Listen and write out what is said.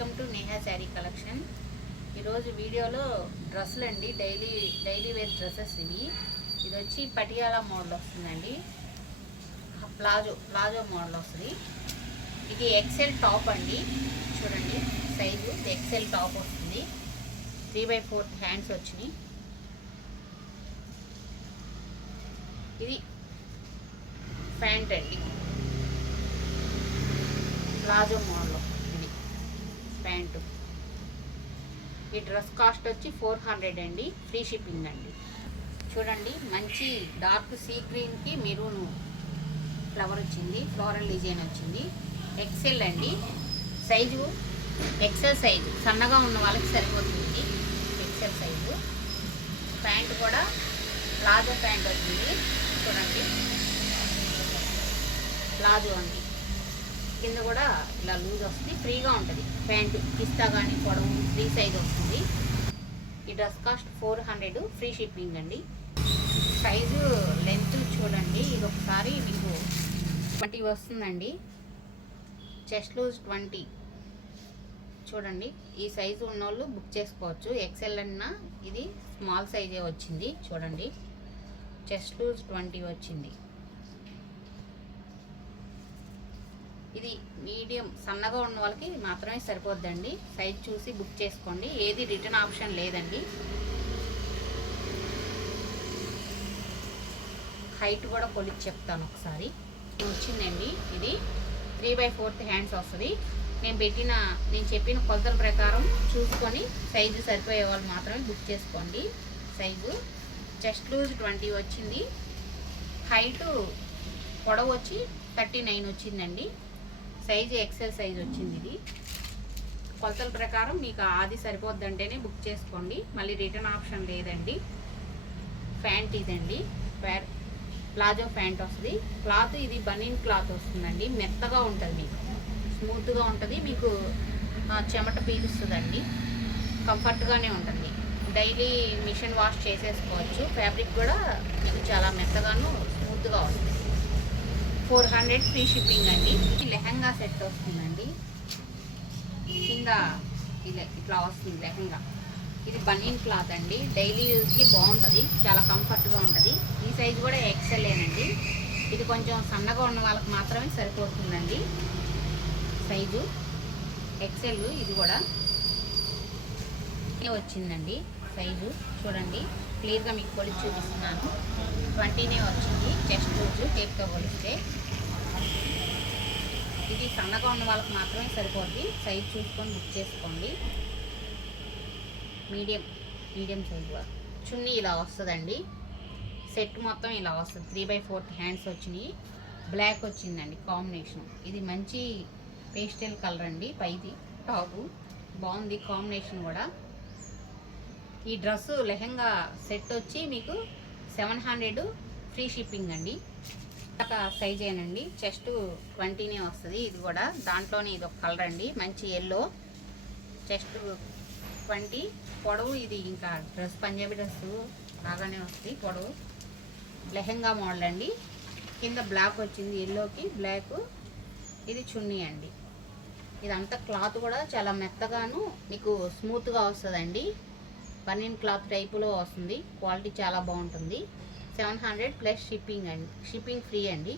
Welcome to Neha sari collection. ఈరోజు వీడియోలో డ్రెస్సులు అండి, డైలీ వేర్ డ్రెస్సెస్ ఇవి. ఇది వచ్చి పటియాలా మోడల్ వస్తుందండి, ప్లాజో మోడల్ వస్తుంది. ఇది ఎక్సెల్ టాప్ అండి, చూడండి సైజు ఎక్సెల్ టాప్ వస్తుంది. 3/4 హ్యాండ్స్ వచ్చినాయి. ఇది ప్యాంట్ అండి, ప్లాజో మోడల్. ఇది ప్యాంటు. ఈ డ్రెస్ కాస్ట్ వచ్చి 400 అండి, ఫ్రీ షిప్పింగ్ అండి. చూడండి మంచి డార్క్ సీ గ్రీన్కి మెరూన్ ఫ్లవర్ వచ్చింది, ఫ్లోరల్ డిజైన్ వచ్చింది. ఎక్సెల్ అండి, సైజు ఎక్సెల్ సైజు, సన్నగా ఉన్న వాళ్ళకి సరిపోతుంది ఎక్సెల్ సైజు. ప్యాంట్ కూడా ప్లాజో ప్యాంట్ వచ్చింది, చూడండి ప్లాజో అండి. కింద కూడా ఇలా లూజ్ వస్తుంది, ఫ్రీగా ఉంటుంది ప్యాంటు. పిస్తా కానీ పొడవు ఫ్రీ సైజ్ వస్తుంది. ఈ డ్రెస్ కాస్ట్ 400, ఫ్రీ షిప్పింగ్ అండి. సైజు లెంత్ చూడండి, ఇది ఒకసారి మీకు 20 వస్తుందండి. Chest loose 20. చూడండి ఈ సైజు ఉన్నోళ్ళు బుక్ చేసుకోవచ్చు. ఎక్సెల్ అన్నా ఇది స్మాల్ సైజే వచ్చింది. చూడండి చెస్ట్ లూజ్ 20 వచ్చింది. ఇది మీడియం సన్నగా ఉన్న వాళ్ళకి మాత్రమే సరిపోద్దండి. సైజ్ చూసి బుక్ చేసుకోండి, ఏది రిటర్న్ ఆప్షన్ లేదండి. హైట్ కూడా కొలిచి చెప్తాను ఒకసారి. వచ్చిందండి ఇది 3/4 హ్యాండ్స్ వస్తుంది. నేను చెప్పిన కొలతల ప్రకారం చూసుకొని సైజు సరిపోయే వాళ్ళు మాత్రమే బుక్ చేసుకోండి. సైజు చెస్ట్ లూజ్ 20 వచ్చింది. హైటు పొడవు వచ్చి 39 వచ్చిందండి. సైజు ఎక్సెల్ సైజ్ వచ్చింది. ఇది కొలతల ప్రకారం మీకు అది సరిపోద్దంటేనే బుక్ చేసుకోండి, మళ్ళీ రిటర్న్ ఆప్షన్ లేదండి. ప్యాంట్ ఇదండి, ప్లాజో ప్యాంట్ వస్తుంది. క్లాత్ ఇది బనీన్ క్లాత్ వస్తుందండి, మెత్తగా ఉంటుంది, మీకు స్మూత్గా ఉంటుంది, మీకు చెమట పీలుస్తుందండి, కంఫర్ట్గానే ఉంటుంది. డైలీ మిషన్ వాష్ చేసేసుకోవచ్చు. ఫ్యాబ్రిక్ కూడా మీకు చాలా మెత్తగాను స్మూత్గా వస్తుంది. 400, ఫ్రీ షిప్పింగ్ అండి. ఇది లెహంగా సెట్ వస్తుందండి, కింద ఇట్లా వస్తుంది లెహంగా. ఇది బనీన్ క్లాత్ అండి, డైలీ యూజ్కి బాగుంటుంది, చాలా కంఫర్ట్గా ఉంటుంది. ఈ సైజు కూడా ఎక్సెల్లేనండి. ఇది కొంచెం సన్నగా ఉన్న వాళ్ళకి మాత్రమే సరిపోతుందండి. Size XL. ఇది కూడా వచ్చిందండి సైజు. చూడండి క్లియర్గా మీకు కొలిచి చూపిస్తున్నాను. 20 వచ్చింది చెస్ట్ లూజు, టేప్తో కొలిస్తే. ఇది సన్నగా ఉన్న వాళ్ళకి మాత్రమే సరిపోద్ది. సైజ్ చూసుకొని బుక్ చేసుకోండి. Medium size. చున్నీ ఇలా వస్తుందండి, సెట్ మొత్తం ఇలా వస్తుంది. 3/4 హ్యాండ్స్ వచ్చినాయి. బ్లాక్ వచ్చిందండి కాంబినేషన్. ఇది మంచి పేస్టల్ కలర్ అండి. పైది టాపు బాగుంది కాంబినేషన్ కూడా. ఈ డ్రెస్సు లెహంగా సెట్ వచ్చి మీకు 700, ఫ్రీ షిప్పింగ్ అండి. సైజేనండి, చెస్ట్ 20 వస్తుంది. ఇది కూడా దాంట్లోనే ఇది ఒక కలర్ అండి, మంచి ఎల్లో. చెస్ట్ 20, పొడవు ఇది ఇంకా డ్రెస్ పంజాబీ డ్రెస్సు లాగానే వస్తుంది పొడవు. లెహంగా మోడల్ అండి. కింద బ్లాక్ వచ్చింది, ఎల్లోకి బ్లాక్. ఇది చున్నీ అండి. ఇదంతా క్లాత్ కూడా చాలా మెత్తగాను మీకు స్మూత్గా వస్తుందండి. బనీన్ క్లాత్ టైపులో వస్తుంది, క్వాలిటీ చాలా బాగుంటుంది. 700 ప్లస్ షిప్పింగ్ అండి, షిప్పింగ్ ఫ్రీ అండి.